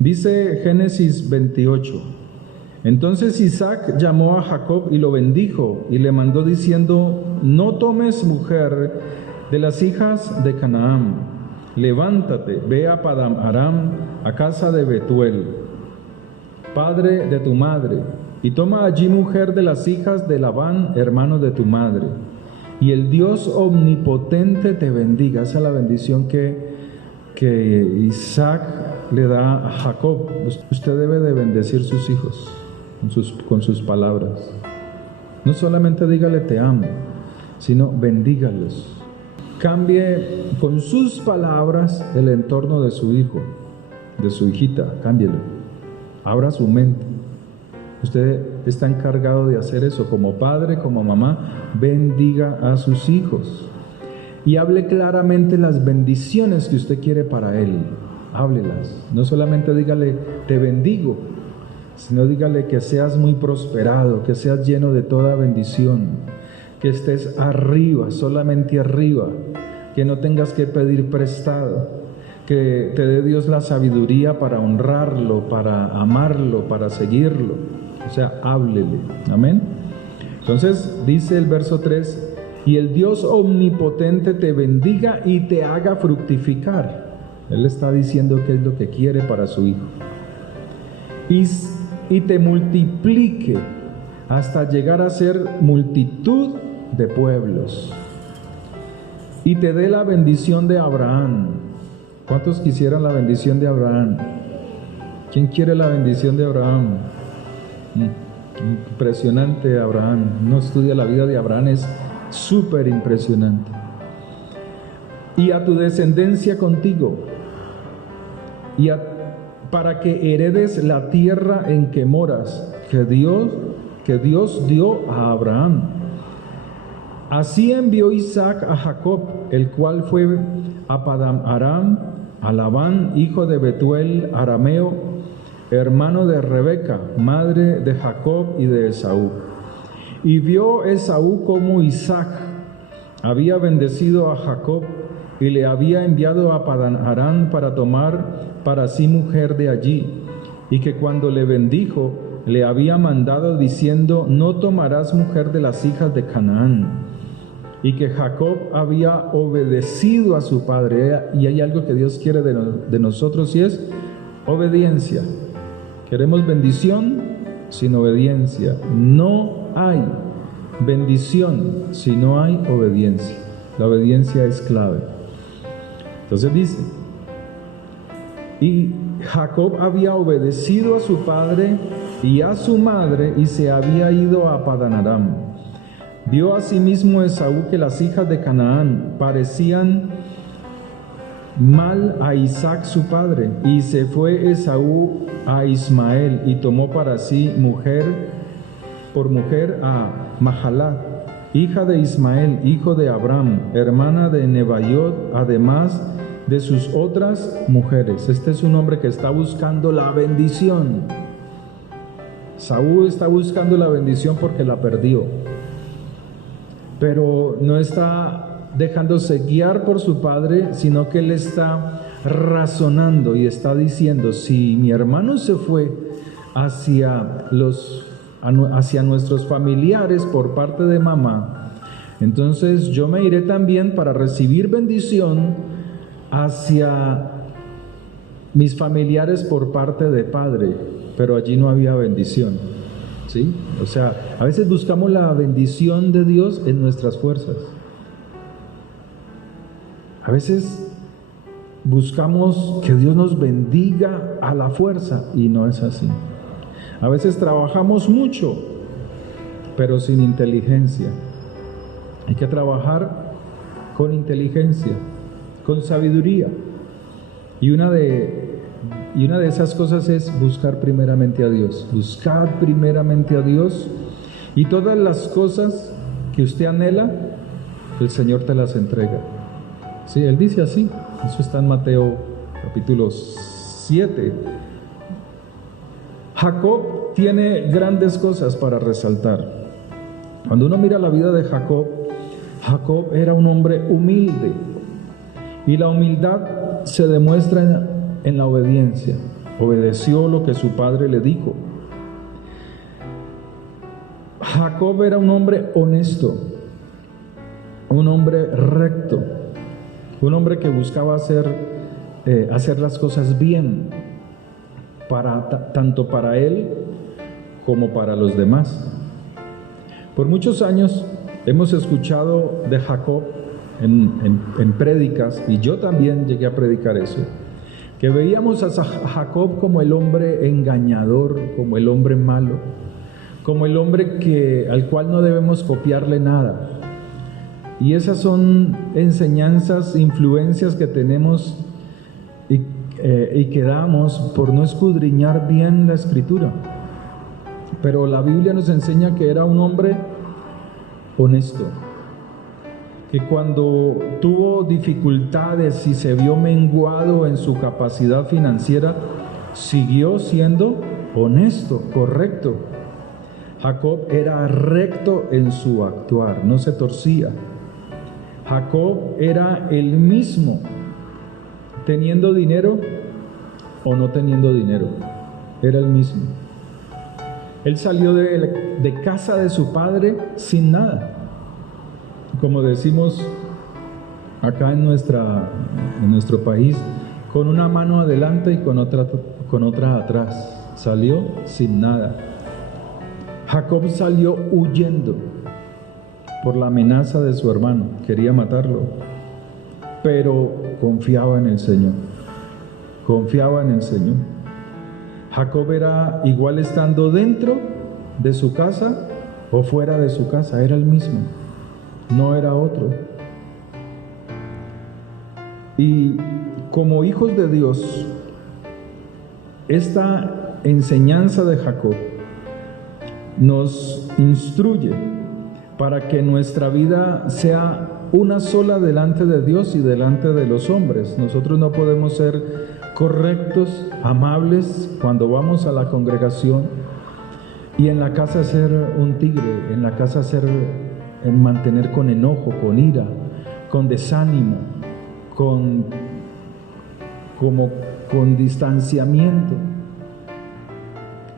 Dice Génesis 28. Entonces Isaac llamó a Jacob y lo bendijo y le mandó diciendo: no tomes mujer de las hijas de Canaán. Levántate, ve a Padán Aram, a casa de Betuel, padre de tu madre, y toma allí mujer de las hijas de Labán, hermano de tu madre. Y el Dios omnipotente te bendiga. Esa es la bendición que Isaac le da a Jacob. Usted debe de bendecir sus hijos con sus palabras. No solamente dígale te amo, sino bendígalos. Cambie con sus palabras el entorno de su hijo, de su hijita, cámbielo. Abra su mente. Usted está encargado de hacer eso como padre, como mamá. Bendiga a sus hijos y hable claramente las bendiciones que usted quiere para él. Háblelas. No solamente dígale te bendigo, sino dígale que seas muy prosperado, que seas lleno de toda bendición, que estés arriba, solamente arriba, que no tengas que pedir prestado, que te dé Dios la sabiduría para honrarlo, para amarlo, para seguirlo. O sea, háblele. Amén. Entonces dice el verso 3: y el Dios omnipotente te bendiga y te haga fructificar. Él está diciendo qué es lo que quiere para su hijo. Y te multiplique hasta llegar a ser multitud de pueblos. Y te dé la bendición de Abraham. ¿Cuántos quisieran la bendición de Abraham? ¿Quién quiere la bendición de Abraham? Impresionante Abraham. Uno estudia la vida de Abraham, es súper impresionante. Y a tu descendencia contigo, para que heredes la tierra en que moras, que Dios dio a Abraham. Así envió Isaac a Jacob, el cual fue a Padán Aram, a Labán, hijo de Betuel, arameo, hermano de Rebeca, madre de Jacob y de Esaú. Y vio Esaú cómo Isaac había bendecido a Jacob y le había enviado a Padán Aram para tomar para sí mujer de allí, y que cuando le bendijo, le había mandado diciendo: no tomarás mujer de las hijas de Canaán. Y que Jacob había obedecido a su padre. Y hay algo que Dios quiere de nosotros, y es obediencia. Queremos bendición sin obediencia. No hay bendición si no hay obediencia. La obediencia es clave. Entonces dice: y Jacob había obedecido a su padre y a su madre, y se había ido a Padán Aram. Vio asimismo Esaú que las hijas de Canaán parecían mal a Isaac su padre, y se fue Esaú a Ismael y tomó para sí por mujer a Mahalat, hija de Ismael, hijo de Abraham, hermana de Nebaiot, además de sus otras mujeres. Este es un hombre que está buscando la bendición. Saúl está buscando la bendición porque la perdió, pero no está dejándose guiar por su padre, sino que él está razonando y está diciendo: si mi hermano se fue hacia nuestros familiares por parte de mamá, entonces yo me iré también para recibir bendición hacia mis familiares por parte de padre. Pero allí no había bendición, ¿sí? O sea, a veces buscamos la bendición de Dios en nuestras fuerzas. A veces buscamos que Dios nos bendiga a la fuerza, y no es así. A veces trabajamos mucho, pero sin inteligencia. Hay que trabajar con inteligencia, con sabiduría. Y una de esas cosas es buscar primeramente a Dios. Buscad primeramente a Dios, y todas las cosas que usted anhela, el Señor te las entrega. Sí, Él dice así. Eso está en Mateo capítulo 7. Jacob tiene grandes cosas para resaltar. Cuando uno mira la vida de Jacob, Jacob era un hombre humilde, y la humildad se demuestra en la obediencia. obedeció lo que su padre le dijo. Jacob era un hombre honesto, un hombre recto, un hombre que buscaba hacer las cosas bien, tanto para él como para los demás. Por muchos años hemos escuchado de Jacob en prédicas, y yo también llegué a predicar eso, que veíamos a Jacob como el hombre engañador, como el hombre malo, como el hombre al cual no debemos copiarle nada. Y esas son enseñanzas, influencias que tenemos y que damos por no escudriñar bien la Escritura. Pero la Biblia nos enseña que era un hombre honesto, que cuando tuvo dificultades y se vio menguado en su capacidad financiera, siguió siendo honesto, correcto. Jacob era recto en su actuar, no se torcía. Jacob era el mismo, teniendo dinero o no teniendo dinero, era el mismo. Él salió de casa de su padre sin nada, como decimos acá en nuestro país, con una mano adelante y con otra atrás. Salió sin nada. Jacob salió huyendo por la amenaza de su hermano, quería matarlo, pero confiaba en el Señor, confiaba en el Señor. Jacob era igual estando dentro de su casa o fuera de su casa, era el mismo, no era otro. Y como hijos de Dios, esta enseñanza de Jacob nos instruye para que nuestra vida sea una sola delante de Dios y delante de los hombres. Nosotros no podemos ser correctos, amables cuando vamos a la congregación y en la casa ser un tigre, en la casa mantener con enojo, con ira, con desánimo, con distanciamiento,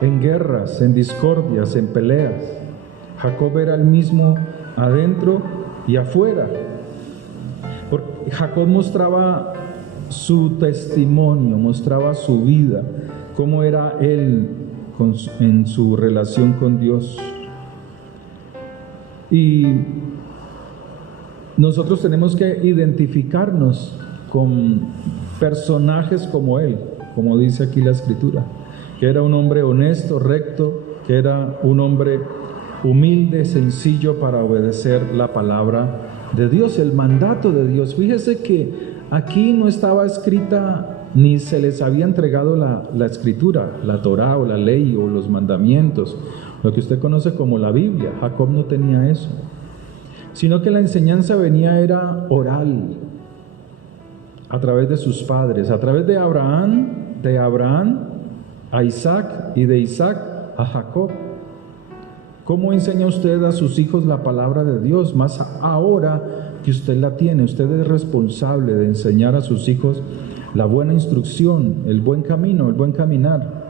en guerras, en discordias, en peleas. Jacob era el mismo adentro y afuera. Porque Jacob mostraba su testimonio, mostraba su vida, cómo era él en su relación con Dios. Y nosotros tenemos que identificarnos con personajes como él, como dice aquí la Escritura, que era un hombre honesto, recto, que era un hombre humilde, sencillo para obedecer la palabra de Dios, el mandato de Dios. Fíjese que aquí no estaba escrita ni se les había entregado la Escritura, la Torá o la ley o los mandamientos, lo que usted conoce como la Biblia. Jacob no tenía eso, sino que la enseñanza era oral, a través de sus padres, a través de Abraham a Isaac y de Isaac a Jacob. ¿Cómo enseña usted a sus hijos la palabra de Dios? Más ahora que usted la tiene, usted es responsable de enseñar a sus hijos la buena instrucción, el buen camino, el buen caminar.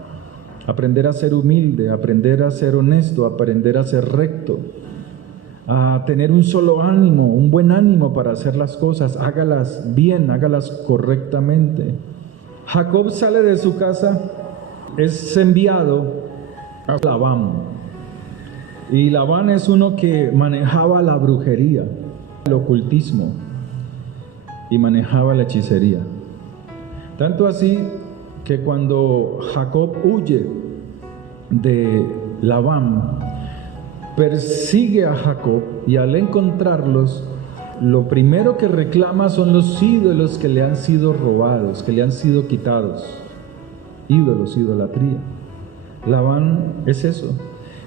Aprender a ser humilde, aprender a ser honesto, aprender a ser recto, a tener un solo ánimo, un buen ánimo para hacer las cosas. Hágalas bien, hágalas correctamente. Jacob sale de su casa, es enviado a Labán. Y Labán es uno que manejaba la brujería, el ocultismo y manejaba la hechicería. Tanto así que cuando Jacob huye de Labán, persigue a Jacob y al encontrarlos, lo primero que reclama son los ídolos que le han sido robados, que le han sido quitados. Ídolos, idolatría. Labán es eso.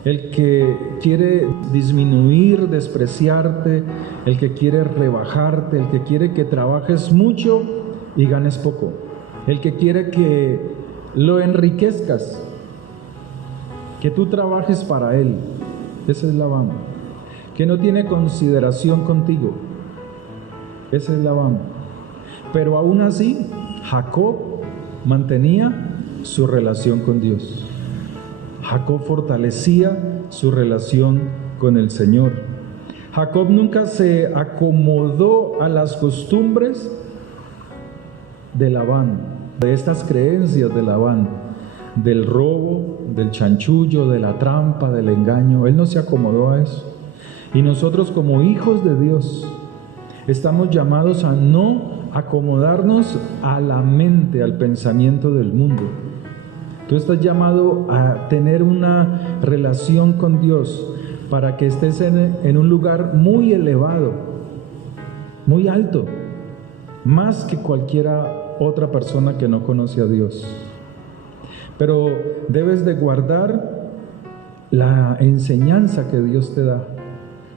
El que quiere disminuir, despreciarte, el que quiere rebajarte, el que quiere que trabajes mucho y ganes poco, el que quiere que lo enriquezcas, que tú trabajes para él. Ese es Labán, que no tiene consideración contigo. Ese es Labán. Pero aún así, Jacob mantenía su relación con Dios. Jacob fortalecía su relación con el Señor. Jacob nunca se acomodó a las costumbres de Labán, de estas creencias de Labán, del robo, del chanchullo, de la trampa, del engaño. Él no se acomodó a eso. Y nosotros, como hijos de Dios, estamos llamados a no acomodarnos a la mente, al pensamiento del mundo. Tú estás llamado a tener una relación con Dios para que estés en un lugar muy elevado, muy alto, más que cualquiera otra persona que no conoce a Dios. Pero debes de guardar la enseñanza que Dios te da.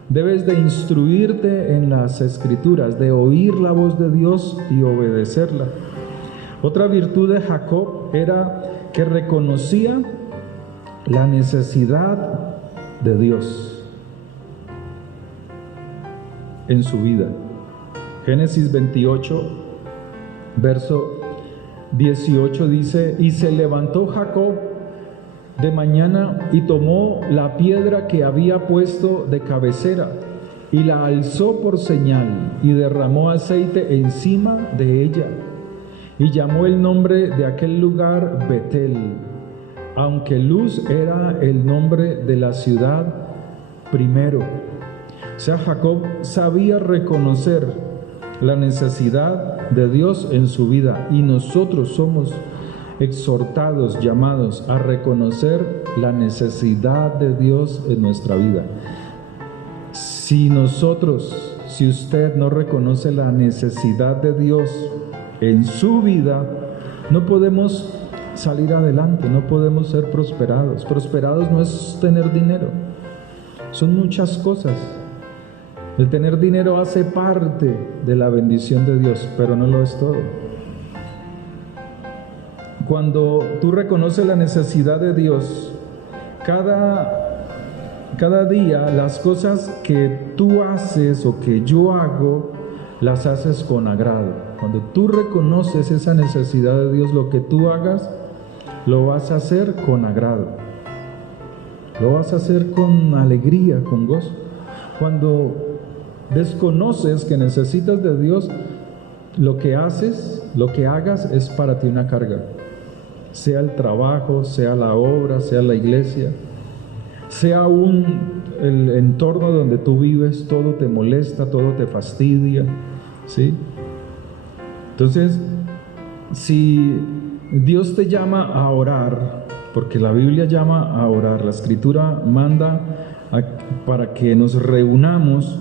Debes de instruirte en las Escrituras, de oír la voz de Dios y obedecerla. Otra virtud de Jacob era que reconocía la necesidad de Dios en su vida. Génesis 28, verso 18 dice: y se levantó Jacob de mañana y tomó la piedra que había puesto de cabecera y la alzó por señal y derramó aceite encima de ella y llamó el nombre de aquel lugar Betel, aunque Luz era el nombre de la ciudad primero. O sea, Jacob sabía reconocer la necesidad de Dios en su vida, y nosotros somos exhortados, llamados a reconocer la necesidad de Dios en nuestra vida. Si usted no reconoce la necesidad de Dios en su vida, no podemos salir adelante, no podemos ser prosperados. Prosperados no es tener dinero, son muchas cosas. El tener dinero hace parte de la bendición de Dios, pero no lo es todo. Cuando tú reconoces la necesidad de Dios, cada día las cosas que tú haces o que yo hago, las haces con agrado. Cuando tú reconoces esa necesidad de Dios, lo que tú hagas, lo vas a hacer con agrado. Lo vas a hacer con alegría, con gozo. Cuando desconoces que necesitas de Dios, lo que hagas es para ti una carga. Sea el trabajo, sea la obra, sea la iglesia, sea el entorno donde tú vives, todo te molesta, todo te fastidia, ¿sí? Entonces, si Dios te llama a orar, porque la Biblia llama a orar, la Escritura manda para que nos reunamos,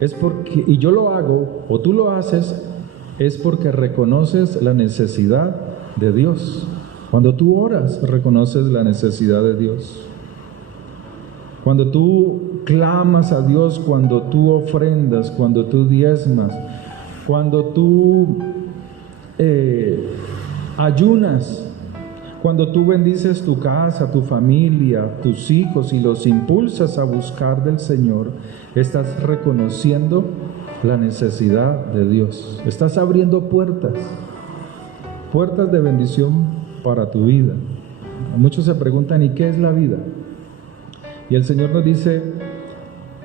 es porque, y yo lo hago, o tú lo haces, es porque reconoces la necesidad de Dios. Cuando tú oras, reconoces la necesidad de Dios. Cuando tú clamas a Dios, cuando tú ofrendas, cuando tú diezmas, cuando tú ayunas, cuando tú bendices tu casa, tu familia, tus hijos y los impulsas a buscar del Señor, estás reconociendo la necesidad de Dios. Estás abriendo puertas de bendición para tu vida. Muchos se preguntan, ¿y qué es la vida? Y el Señor nos dice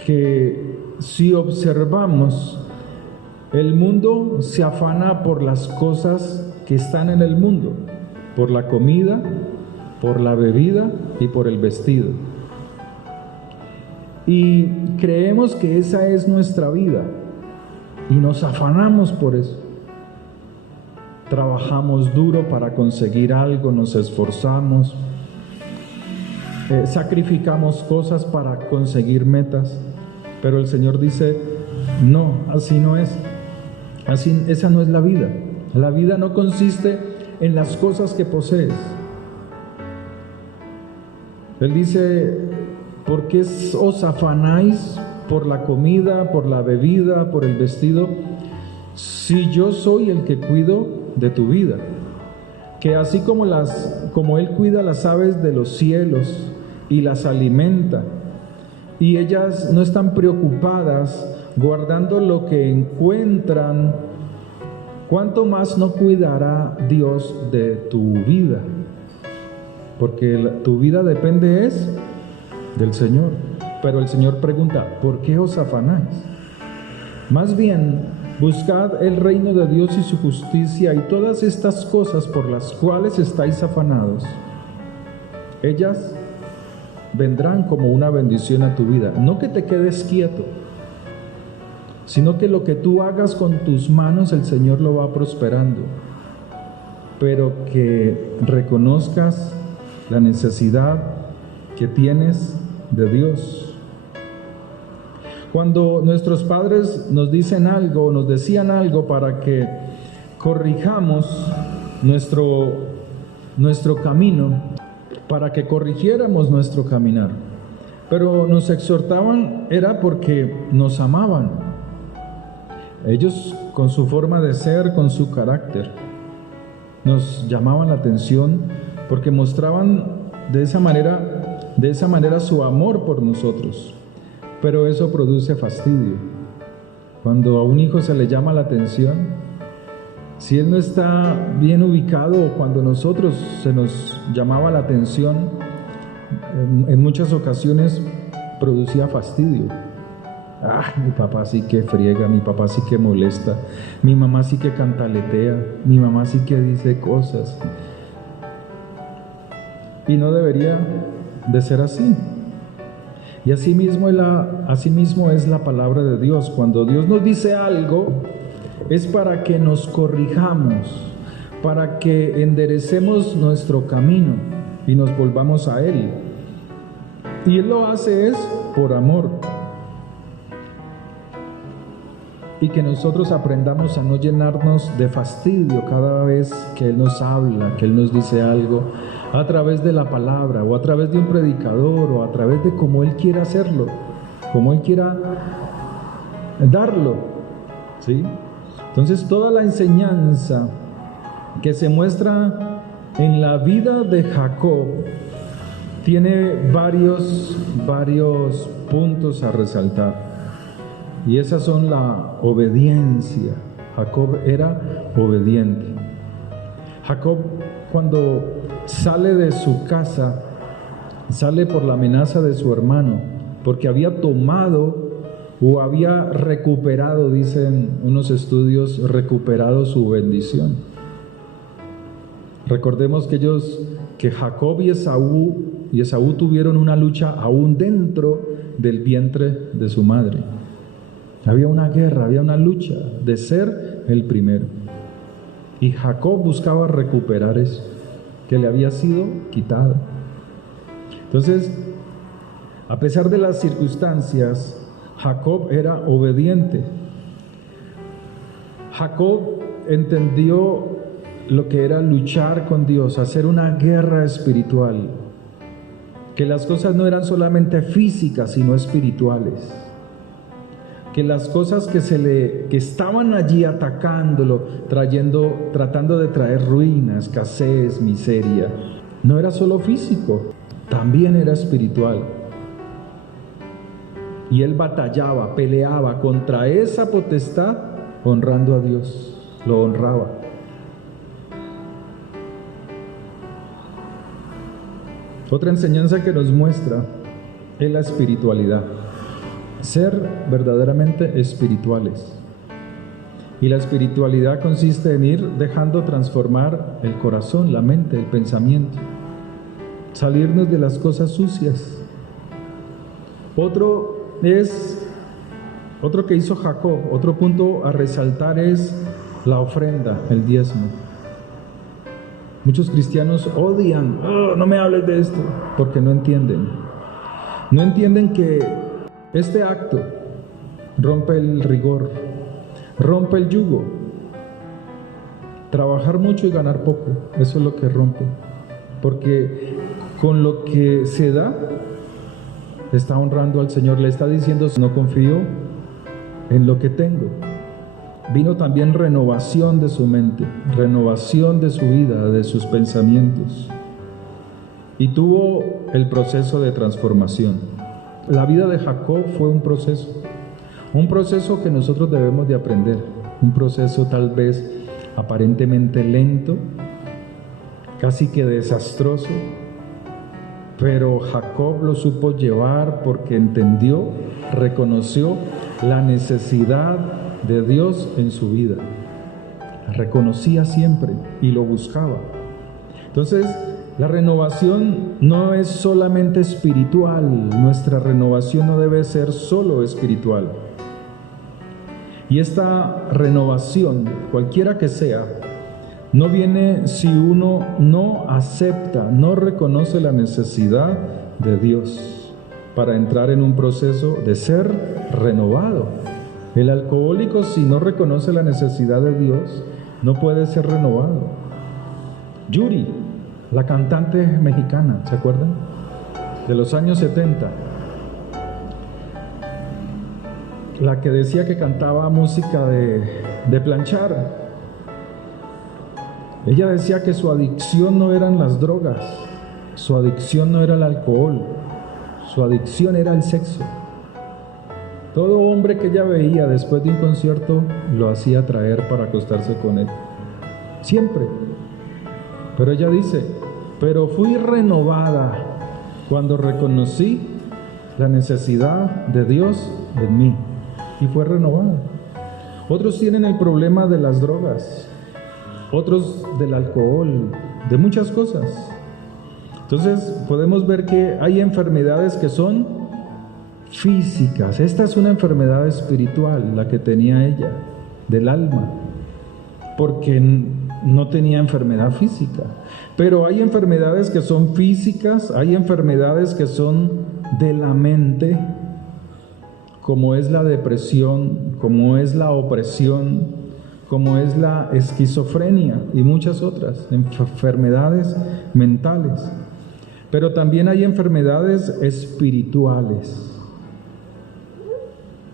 que si observamos, el mundo se afana por las cosas que están en el mundo, por la comida, por la bebida y por el vestido. Y creemos que esa es nuestra vida y nos afanamos por eso. Trabajamos duro para conseguir algo, nos esforzamos, sacrificamos cosas para conseguir metas, pero el Señor dice, no, así no es. Esa no es la vida. La vida no consiste en las cosas que posees. Él dice, ¿por qué os afanáis por la comida, por la bebida, por el vestido, si yo soy el que cuido de tu vida? Que así como Él cuida las aves de los cielos y las alimenta, y ellas no están preocupadas guardando lo que encuentran ¿cuánto más no cuidará Dios de tu vida? Porque tu vida depende del Señor. Pero el Señor pregunta, ¿por qué os afanáis? Más bien, buscad el reino de Dios y su justicia, y todas estas cosas por las cuales estáis afanados, ellas vendrán como una bendición a tu vida. No que te quedes quieto, sino que lo que tú hagas con tus manos, el Señor lo va prosperando. Pero que reconozcas la necesidad que tienes de Dios. Cuando nuestros padres nos dicen algo, nos decían algo para que corrijamos nuestro camino, para que corrigiéramos nuestro caminar, pero nos exhortaban, era porque nos amaban. Ellos, con su forma de ser, con su carácter, nos llamaban la atención porque mostraban de esa manera su amor por nosotros. Pero eso produce fastidio. Cuando a un hijo se le llama la atención, si él no está bien ubicado, cuando nosotros se nos llamaba la atención, en muchas ocasiones producía fastidio. Mi papá sí que friega, mi papá sí que molesta, mi mamá sí que cantaletea, mi mamá sí que dice cosas. Y no debería de ser así. Y asimismo es la palabra de Dios. Cuando Dios nos dice algo, es para que nos corrijamos, para que enderecemos nuestro camino y nos volvamos a Él. Y Él lo hace por amor. Y que nosotros aprendamos a no llenarnos de fastidio cada vez que Él nos habla, que Él nos dice algo, a través de la palabra, o a través de un predicador, o a través de cómo Él quiera hacerlo, como Él quiera darlo, ¿sí? Entonces, toda la enseñanza que se muestra en la vida de Jacob tiene varios puntos a resaltar. Y esas son la obediencia. Jacob era obediente. Jacob, cuando sale de su casa, sale por la amenaza de su hermano, porque había tomado o había recuperado, dicen unos estudios, recuperado su bendición. Recordemos que Jacob y Esaú tuvieron una lucha aún dentro del vientre de su madre. Había una guerra, había una lucha de ser el primero. Y Jacob buscaba recuperar eso que le había sido quitado. Entonces, a pesar de las circunstancias, Jacob era obediente. Jacob entendió lo que era luchar con Dios, hacer una guerra espiritual, que las cosas no eran solamente físicas, sino espirituales. Que las cosas que estaban allí atacándolo, tratando de traer ruina, escasez, miseria, no era solo físico, también era espiritual. Y él batallaba, peleaba contra esa potestad, honrando a Dios, lo honraba. Otra enseñanza que nos muestra es la espiritualidad. Ser verdaderamente espirituales. Y la espiritualidad consiste en ir dejando transformar el corazón, la mente, el pensamiento. Salirnos de las cosas sucias. Otro que hizo Jacob, otro punto a resaltar es la ofrenda, el diezmo. Muchos cristianos odian, no me hables de esto, porque no entienden. No entienden que este acto rompe el rigor, rompe el yugo. Trabajar mucho y ganar poco, eso es lo que rompe. Porque con lo que se da, está honrando al Señor, le está diciendo, no confío en lo que tengo. Vino también renovación de su mente, renovación de su vida, de sus pensamientos. Y tuvo el proceso de transformación. La vida de Jacob fue un proceso que nosotros debemos de aprender, un proceso tal vez aparentemente lento, casi que desastroso, pero Jacob lo supo llevar porque entendió, reconoció la necesidad de Dios en su vida. La reconocía siempre y lo buscaba. Entonces, la renovación no es solamente espiritual, nuestra renovación no debe ser solo espiritual. Y esta renovación, cualquiera que sea, no viene si uno no acepta, no reconoce la necesidad de Dios para entrar en un proceso de ser renovado. El alcohólico, si no reconoce la necesidad de Dios, no puede ser renovado. Yuri, la cantante mexicana, ¿se acuerdan? De los años 70. La que decía que cantaba música de planchar. Ella decía que su adicción no eran las drogas, su adicción no era el alcohol, su adicción era el sexo. Todo hombre que ella veía después de un concierto lo hacía traer para acostarse con él. Siempre. Pero ella dice, pero fui renovada cuando reconocí la necesidad de Dios en mí. Y fue renovada. Otros tienen el problema de las drogas, otros del alcohol, de muchas cosas. Entonces podemos ver que hay enfermedades que son físicas. Esta es una enfermedad espiritual, la que tenía ella, del alma, porque no tenía enfermedad física. Pero hay enfermedades que son físicas, hay enfermedades que son de la mente, como es la depresión, como es la opresión, como es la esquizofrenia y muchas otras enfermedades mentales. Pero también hay enfermedades espirituales.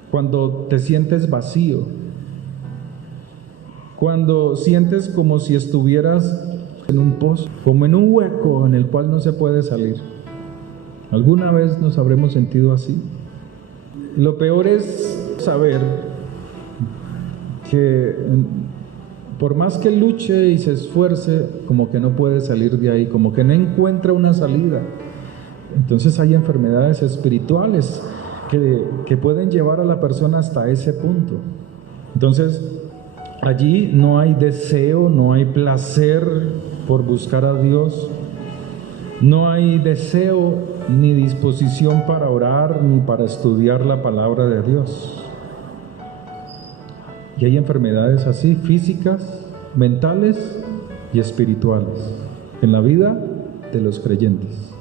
Cuando te sientes vacío, cuando sientes como si estuvieras en un pozo, como en un hueco en el cual no se puede salir. ¿Alguna vez nos habremos sentido así? Lo peor es saber que por más que luche y se esfuerce, como que no puede salir de ahí, como que no encuentra una salida. Entonces hay enfermedades espirituales que pueden llevar a la persona hasta ese punto. Entonces allí no hay deseo, no hay placer por buscar a Dios, no hay deseo ni disposición para orar ni para estudiar la palabra de Dios. Y hay enfermedades así, físicas, mentales y espirituales, en la vida de los creyentes,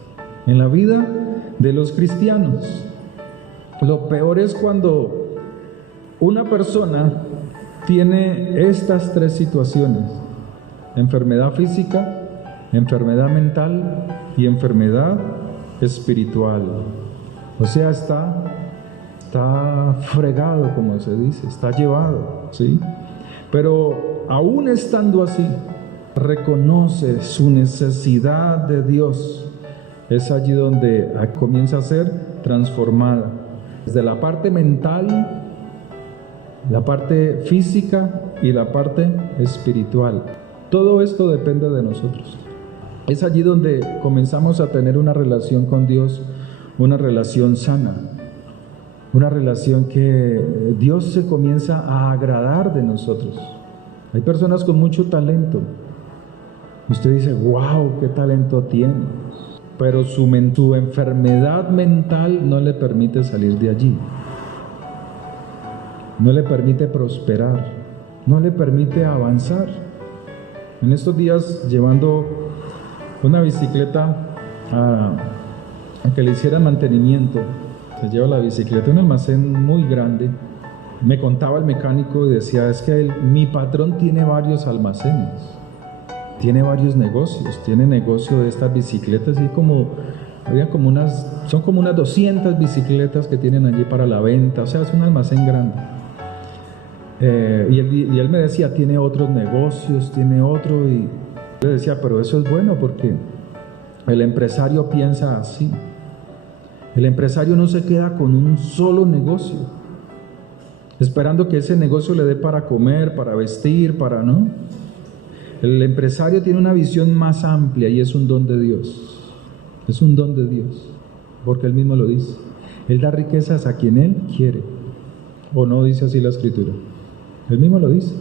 en la vida de los cristianos. Lo peor es cuando una persona tiene estas tres situaciones: enfermedad física, enfermedad mental y enfermedad espiritual. O sea, está fregado, como se dice, está llevado, ¿sí? Pero aún estando así, reconoce su necesidad de Dios. Es allí donde comienza a ser transformada. Desde la parte mental, la parte física y la parte espiritual. Todo esto depende de nosotros. Es allí donde comenzamos a tener una relación con Dios, una relación sana, una relación que Dios se comienza a agradar de nosotros. Hay personas con mucho talento. Usted dice, wow, qué talento tiene. Pero su enfermedad mental no le permite salir de allí. No le permite prosperar, no le permite avanzar. En estos días, llevando una bicicleta a que le hicieran mantenimiento, se lleva la bicicleta a un almacén muy grande. Me contaba el mecánico y decía, es que mi patrón tiene varios almacenes, tiene varios negocios, tiene negocio de estas bicicletas y son como unas 200 bicicletas que tienen allí para la venta, o sea, es un almacén grande. Y él me decía, tiene otros negocios, tiene otro, y le decía, pero eso es bueno porque el empresario piensa así. El empresario no se queda con un solo negocio, esperando que ese negocio le dé para comer, para vestir, para no. El empresario tiene una visión más amplia y es un don de Dios. Es un don de Dios, porque Él mismo lo dice. Él da riquezas a quien Él quiere. ¿O no dice así la Escritura? Él mismo lo dice.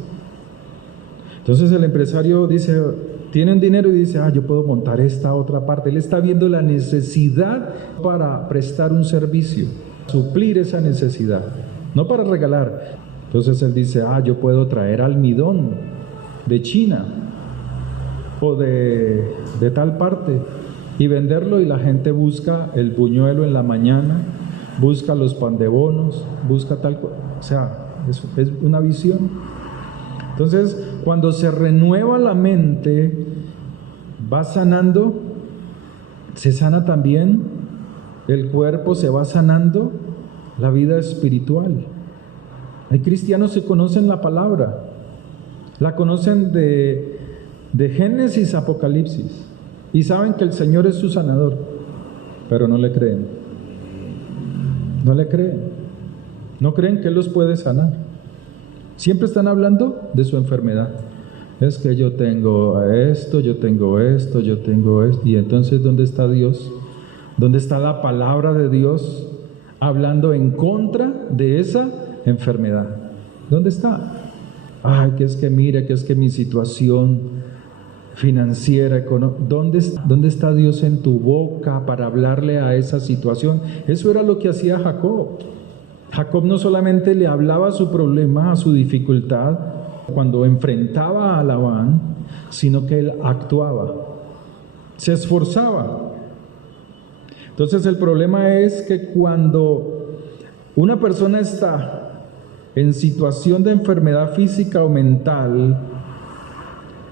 Entonces el empresario dice, tiene un dinero y dice, yo puedo montar esta otra parte. Él está viendo la necesidad para prestar un servicio, suplir esa necesidad, no para regalar. Entonces él dice, yo puedo traer almidón de China o de tal parte y venderlo, y la gente busca el buñuelo en la mañana, busca los pan de bonos, busca tal cosa. O sea, es una visión. Entonces, cuando se renueva la mente, va sanando, se sana también el cuerpo, se va sanando la vida espiritual. Hay cristianos que conocen la palabra, la conocen de Génesis a Apocalipsis, y saben que el Señor es su sanador, pero no le creen. No le creen. No creen que Él los puede sanar. Siempre están hablando de su enfermedad. Es que yo tengo esto, yo tengo esto, yo tengo esto. Y entonces, ¿dónde está Dios? ¿Dónde está la palabra de Dios hablando en contra de esa enfermedad? ¿Dónde está? Que es que mire, que es que mi situación financiera, económica. ¿Dónde está Dios en tu boca para hablarle a esa situación? Eso era lo que hacía Jacob. Jacob no solamente le hablaba a su problema, a su dificultad, cuando enfrentaba a Labán, sino que él actuaba, se esforzaba. Entonces el problema es que cuando una persona está en situación de enfermedad física o mental,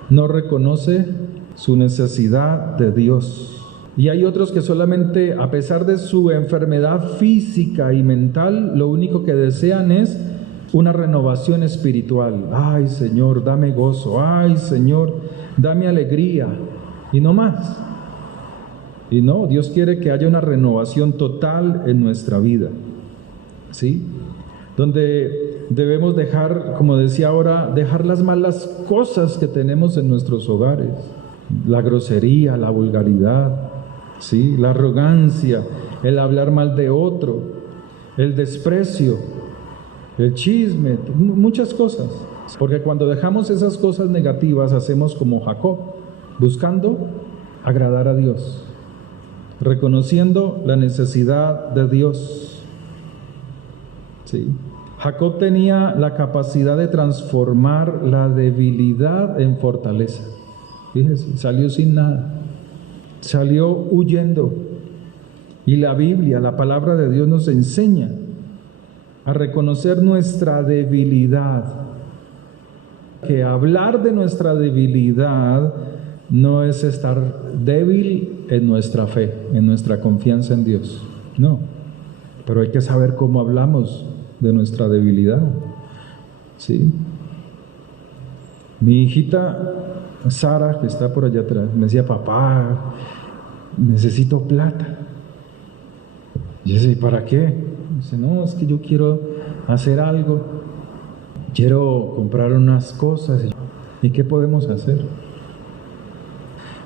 no reconoce su necesidad de Dios. Y hay otros que solamente, a pesar de su enfermedad física y mental, lo único que desean es una renovación espiritual. Ay, Señor, dame gozo. Ay, Señor, dame alegría. Y no más. Y no, Dios quiere que haya una renovación total en nuestra vida. ¿Sí? Donde debemos dejar, como decía ahora, dejar las malas cosas que tenemos en nuestros hogares. La grosería, la vulgaridad, ¿sí? La arrogancia, el hablar mal de otro, el desprecio, el chisme, muchas cosas. Porque cuando dejamos esas cosas negativas, hacemos como Jacob, buscando agradar a Dios, reconociendo la necesidad de Dios. ¿Sí? Jacob tenía la capacidad de transformar la debilidad en fortaleza. Fíjese, salió sin nada, salió huyendo. Y la Biblia, la palabra de Dios, nos enseña a reconocer nuestra debilidad. Que hablar de nuestra debilidad no es estar débil en nuestra fe, en nuestra confianza en Dios. No, pero hay que saber cómo hablamos de nuestra debilidad. ¿Sí? Mi hijita Sara, que está por allá atrás, me decía, papá, necesito plata. Yo decía, ¿y para qué? Dice, no, es que yo quiero hacer algo, quiero comprar unas cosas. ¿Y qué podemos hacer?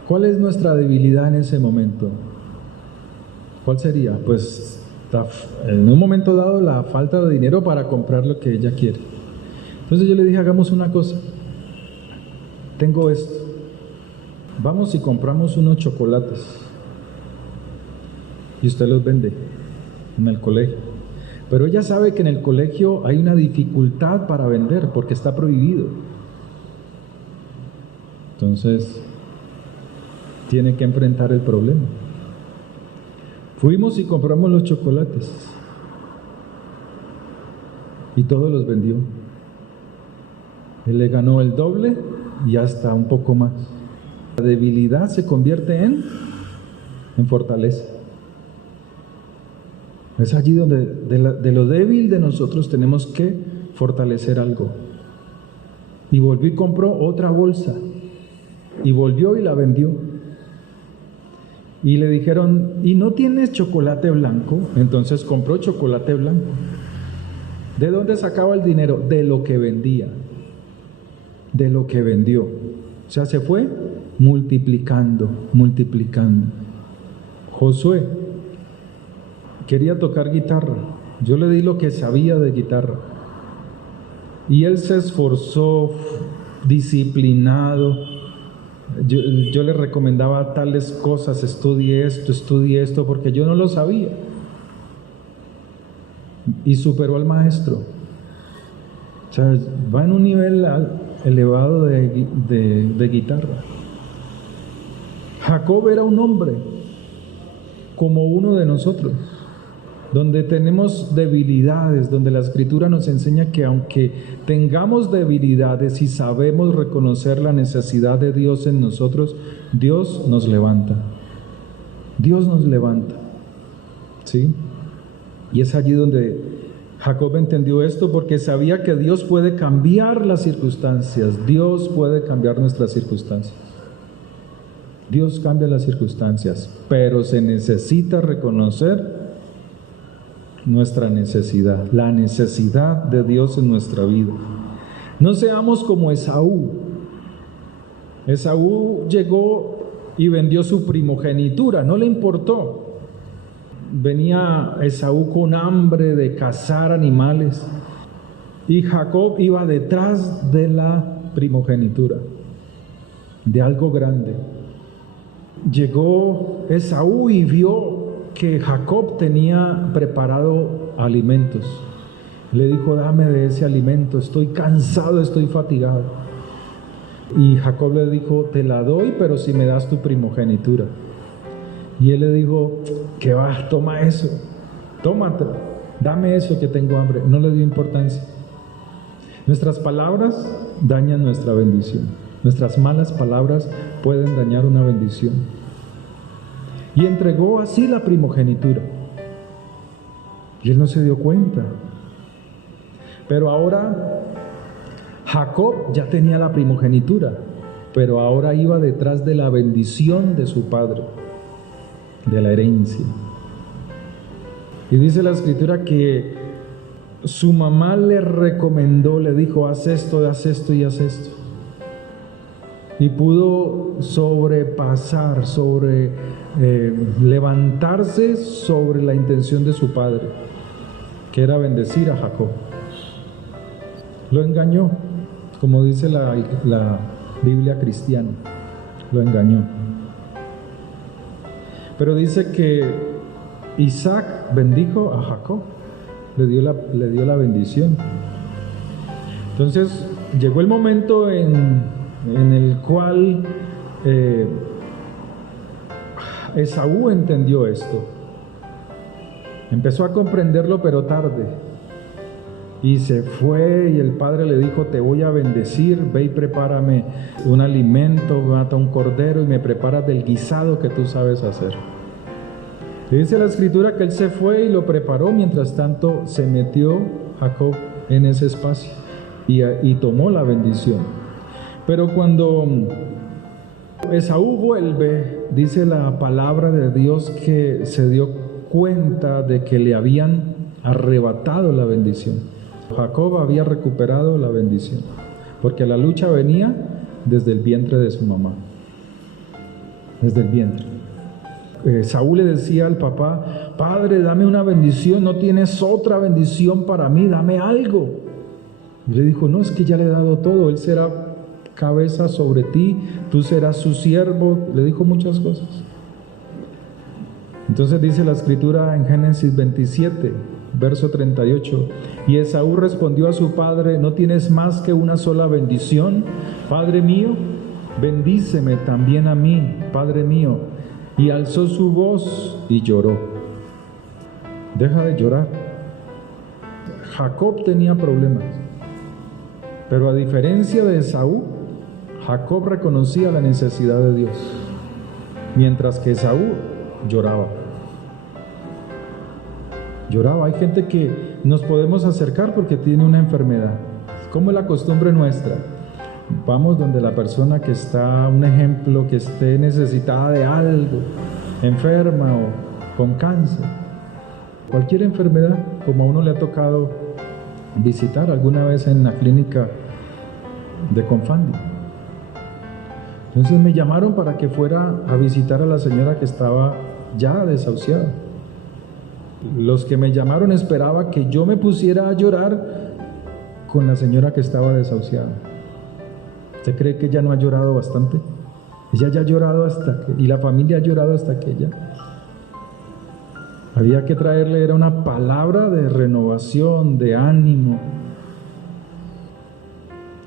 ¿Cuál es nuestra debilidad en ese momento? ¿Cuál sería? Pues en un momento dado la falta de dinero para comprar lo que ella quiere. Entonces yo le dije, hagamos una cosa. Tengo esto. Vamos y compramos unos chocolates y usted los vende en el colegio. Pero ella sabe que en el colegio hay una dificultad para vender porque está prohibido. Entonces tiene que enfrentar el problema. Fuimos y compramos los chocolates y todos los vendió. Él le ganó el doble y hasta un poco más. La debilidad se convierte en fortaleza. Es allí donde de lo débil de nosotros tenemos que fortalecer algo. Y volvió y compró otra bolsa. Y volvió y la vendió. Y le dijeron, ¿y no tienes chocolate blanco? Entonces compró chocolate blanco. ¿De dónde sacaba el dinero? De lo que vendía. De lo que vendió. O sea, se fue multiplicando, multiplicando. Josué quería tocar guitarra. Yo le di lo que sabía de guitarra. Y él se esforzó, disciplinado. Yo le recomendaba tales cosas, estudie esto, porque yo no lo sabía. Y superó al maestro. O sea, va en un nivel elevado de guitarra. Jacob era un hombre como uno de nosotros, donde tenemos debilidades, donde la Escritura nos enseña que aunque tengamos debilidades y sabemos reconocer la necesidad de Dios en nosotros, Dios nos levanta. Dios nos levanta. ¿Sí? Y es allí donde Jacob entendió esto, porque sabía que Dios puede cambiar las circunstancias. Dios puede cambiar nuestras circunstancias. Dios cambia las circunstancias, pero se necesita reconocer nuestra necesidad, la necesidad de Dios en nuestra vida. No seamos como Esaú. Esaú llegó y vendió su primogenitura, no le importó. Venía Esaú con hambre de cazar animales y Jacob iba detrás de la primogenitura, de algo grande. Llegó Esaú y vio que Jacob tenía preparado alimentos. Le dijo: dame de ese alimento, estoy cansado, estoy fatigado. Y Jacob le dijo: te la doy, pero si me das tu primogenitura. Y él le dijo: ¿qué va? Toma eso, tómatelo, dame eso que tengo hambre. No le dio importancia. Nuestras palabras dañan nuestra bendición. Nuestras malas palabras pueden dañar una bendición. Y entregó así la primogenitura. Y él no se dio cuenta. Pero ahora Jacob ya tenía la primogenitura, pero ahora iba detrás de la bendición de su padre, de la herencia. Y dice la Escritura que su mamá le recomendó, le dijo: haz esto y haz esto. Y pudo sobrepasar, levantarse sobre la intención de su padre, que era bendecir a Jacob. Lo engañó, como dice la Biblia cristiana, lo engañó. Pero dice que Isaac bendijo a Jacob, le dio la bendición. Entonces llegó el momento en el cual Esaú entendió esto. Empezó a comprenderlo, pero tarde. Y se fue y el padre le dijo: te voy a bendecir, ve y prepárame un alimento, mata un cordero y me preparas del guisado que tú sabes hacer. Y dice la Escritura que él se fue y lo preparó. Mientras tanto se metió Jacob en ese espacio y tomó la bendición. Pero cuando Esaú vuelve, dice la palabra de Dios que se dio cuenta de que le habían arrebatado la bendición. Jacob había recuperado la bendición, porque la lucha venía desde el vientre de su mamá, desde el vientre. Saúl le decía al papá: padre, dame una bendición, no tienes otra bendición para mí, dame algo. Y le dijo: no, es que ya le he dado todo, él será cabeza sobre ti, tú serás su siervo. Le dijo muchas cosas. Entonces dice la Escritura en Génesis 27, verso 38: y Esaú respondió a su padre: ¿no tienes más que una sola bendición, padre mío? Bendíceme también a mí, padre mío. Y alzó su voz y lloró. Deja de llorar. Jacob tenía problemas, pero a diferencia de Esaú, Jacob reconocía la necesidad de Dios, mientras que Esaú lloraba. Hay gente que nos podemos acercar porque tiene una enfermedad. ¿Cómo es la costumbre nuestra? Vamos donde la persona que está, un ejemplo, que esté necesitada de algo, enferma o con cáncer. Cualquier enfermedad, como a uno le ha tocado visitar alguna vez en la clínica de Confandi. Entonces me llamaron para que fuera a visitar a la señora que estaba ya desahuciada. Los que me llamaron esperaban que yo me pusiera a llorar con la señora que estaba desahuciada. ¿Usted cree que ella no ha llorado bastante? Ella ya ha llorado y la familia ha llorado hasta que ella. Había que traerle, era una palabra de renovación, de ánimo.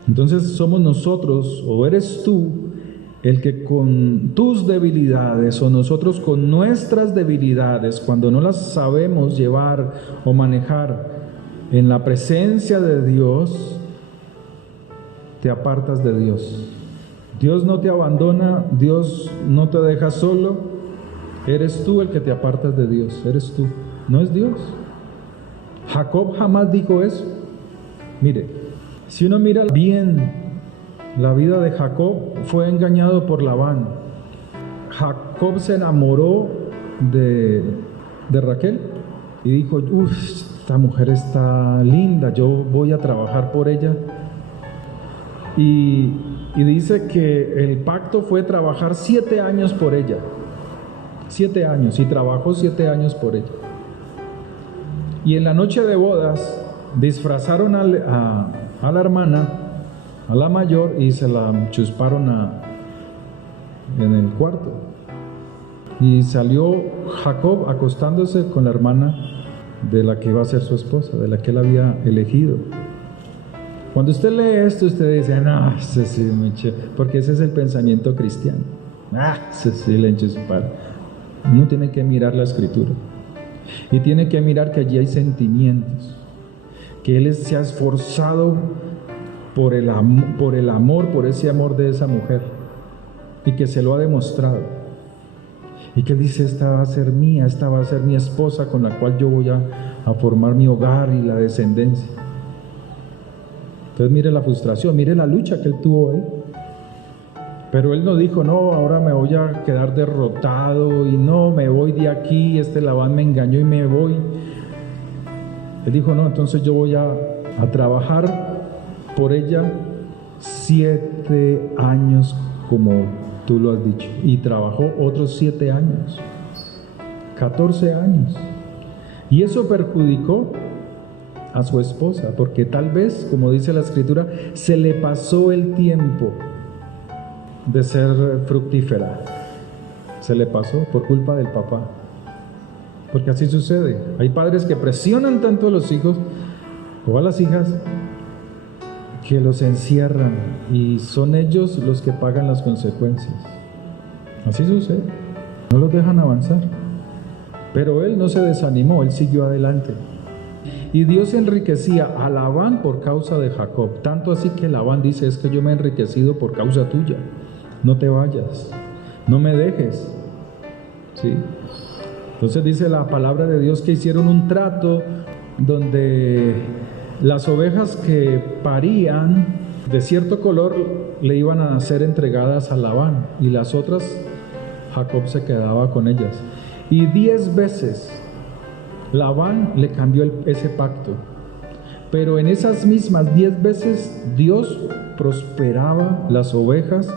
Entonces somos nosotros, o eres tú, el que con tus debilidades o nosotros con nuestras debilidades, cuando no las sabemos llevar o manejar en la presencia de Dios, te apartas de Dios. Dios no te abandona, Dios no te deja solo, eres tú el que te apartas de Dios, eres tú, no es Dios. Jacob jamás dijo eso. Mire, si uno mira bien la vida de Jacob, fue engañado por Labán. Jacob se enamoró de Raquel y dijo, uff, esta mujer está linda, yo voy a trabajar por ella. Y dice que el pacto fue trabajar 7 años por ella. 7 años, y trabajó 7 años por ella. Y en la noche de bodas disfrazaron a la hermana, a la mayor, y se la chusparon en el cuarto. Y salió Jacob acostándose con la hermana de la que iba a ser su esposa, de la que él había elegido. Cuando usted lee esto, usted dice, no, ese sí, porque ese es el pensamiento cristiano. Ese sí le enchusparon. Uno tiene que mirar la escritura. Y tiene que mirar que allí hay sentimientos. Que él se ha esforzado por el amor, por ese amor de esa mujer, y que se lo ha demostrado, y que él dice, esta va a ser mía, esta va a ser mi esposa con la cual yo voy a formar mi hogar y la descendencia. Entonces mire la frustración, mire la lucha que él tuvo ahí. Pero él no dijo, no, ahora me voy a quedar derrotado y no, me voy de aquí, Labán me engañó y me voy. Él dijo, no, entonces yo voy a trabajar por ella 7 años, como tú lo has dicho, y trabajó otros 7 años, 14 años, y eso perjudicó a su esposa, porque tal vez, como dice la escritura, se le pasó el tiempo de ser fructífera, se le pasó por culpa del papá, porque así sucede. Hay padres que presionan tanto a los hijos o a las hijas que los encierran, y son ellos los que pagan las consecuencias. Así sucede, no los dejan avanzar. Pero él no se desanimó, él siguió adelante. Y Dios enriquecía a Labán por causa de Jacob, tanto así que Labán dice, es que yo me he enriquecido por causa tuya, no te vayas, no me dejes. ¿Sí? Entonces dice la palabra de Dios que hicieron un trato donde las ovejas que parían de cierto color le iban a ser entregadas a Labán, y las otras Jacob se quedaba con ellas. Y 10 veces Labán le cambió ese pacto, pero en esas mismas 10 veces Dios prosperaba las ovejas,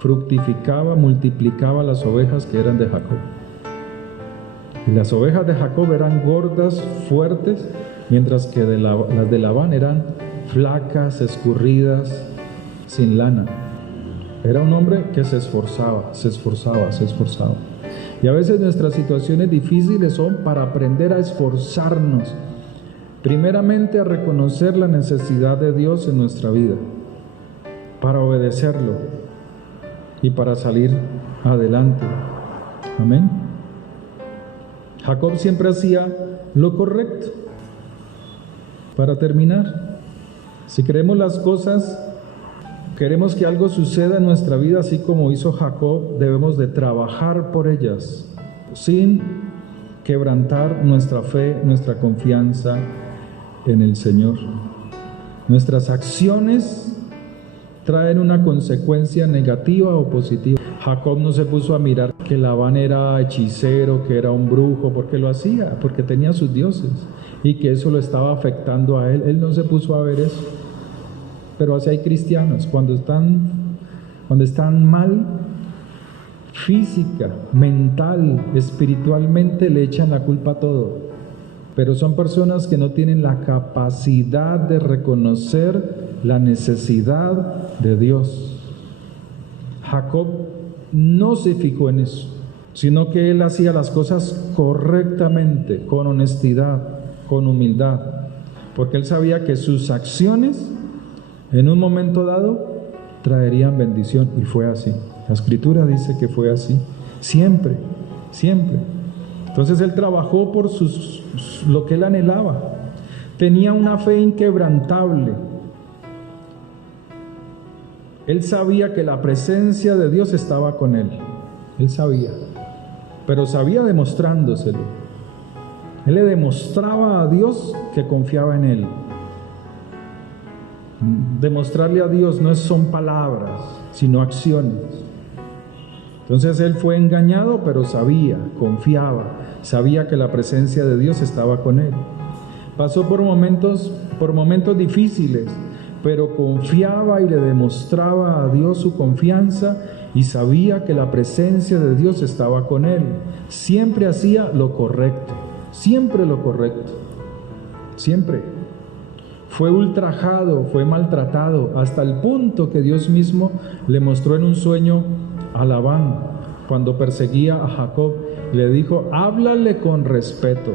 fructificaba, multiplicaba las ovejas que eran de Jacob. Y las ovejas de Jacob eran gordas, fuertes, mientras que las de Labán eran flacas, escurridas, sin lana. Era un hombre que se esforzaba. Y a veces nuestras situaciones difíciles son para aprender a esforzarnos, primeramente a reconocer la necesidad de Dios en nuestra vida, para obedecerlo y para salir adelante. Amén. Jacob siempre hacía lo correcto. Para terminar, si queremos las cosas, queremos que algo suceda en nuestra vida, así como hizo Jacob, debemos de trabajar por ellas, sin quebrantar nuestra fe, nuestra confianza en el Señor. Nuestras acciones traen una consecuencia negativa o positiva. Jacob no se puso a mirar que Labán era hechicero, que era un brujo, porque lo hacía, porque tenía sus dioses, y que eso lo estaba afectando a él. Él no se puso a ver eso. Pero así hay cristianos, cuando están cuando están mal, física, mental, espiritualmente, le echan la culpa a todo. Pero son personas que no tienen la capacidad de reconocer la necesidad de Dios. Jacob no se fijó en eso, sino que él hacía las cosas correctamente, con honestidad, con humildad, porque él sabía que sus acciones en un momento dado traerían bendición, y fue así. La Escritura dice que fue así, siempre, siempre. Entonces él trabajó por lo que él anhelaba, tenía una fe inquebrantable. Él sabía que la presencia de Dios estaba con él, él sabía, pero sabía demostrándoselo. Él le demostraba a Dios que confiaba en él. Demostrarle a Dios no son palabras, sino acciones. Entonces él fue engañado, pero sabía, confiaba, sabía que la presencia de Dios estaba con él. Pasó por momentos difíciles, pero confiaba y le demostraba a Dios su confianza y sabía que la presencia de Dios estaba con él. Siempre hacía lo correcto, siempre lo correcto, siempre. Fue ultrajado, fue maltratado, hasta el punto que Dios mismo le mostró en un sueño a Labán, cuando perseguía a Jacob, le dijo: háblale con respeto,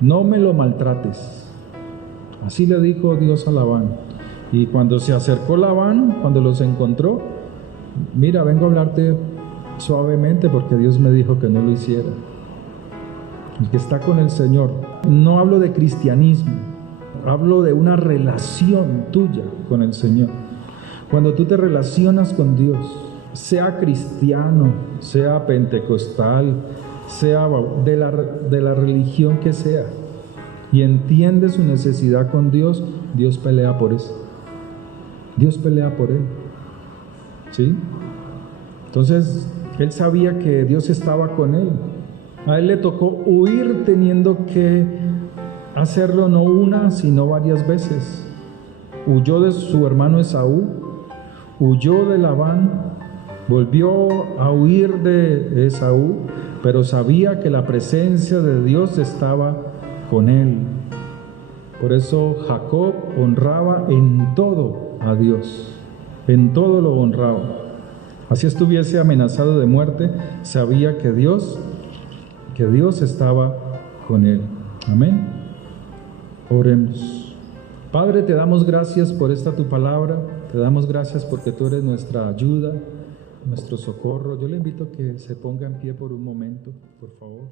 no me lo maltrates. Así le dijo Dios a Labán. Y cuando se acercó Labán, cuando los encontró: mira, vengo a hablarte suavemente porque Dios me dijo que no lo hiciera. El que está con el Señor, no hablo de cristianismo, hablo de una relación tuya con el Señor. Cuando tú te relacionas con Dios, sea cristiano, sea pentecostal, sea de la religión que sea, y entiende su necesidad con Dios, Dios pelea por eso. Dios pelea por él. ¿Sí? Entonces, él sabía que Dios estaba con él. A él le tocó huir teniendo que hacerlo no una, sino varias veces. Huyó de su hermano Esaú, huyó de Labán, volvió a huir de Esaú, pero sabía que la presencia de Dios estaba con él. Por eso Jacob honraba en todo a Dios, en todo lo honraba. Así estuviese amenazado de muerte, sabía que Dios estaba con él. Amén. Oremos. Padre, te damos gracias por esta tu palabra, te damos gracias porque tú eres nuestra ayuda, nuestro socorro. Yo le invito a que se ponga en pie por un momento, por favor.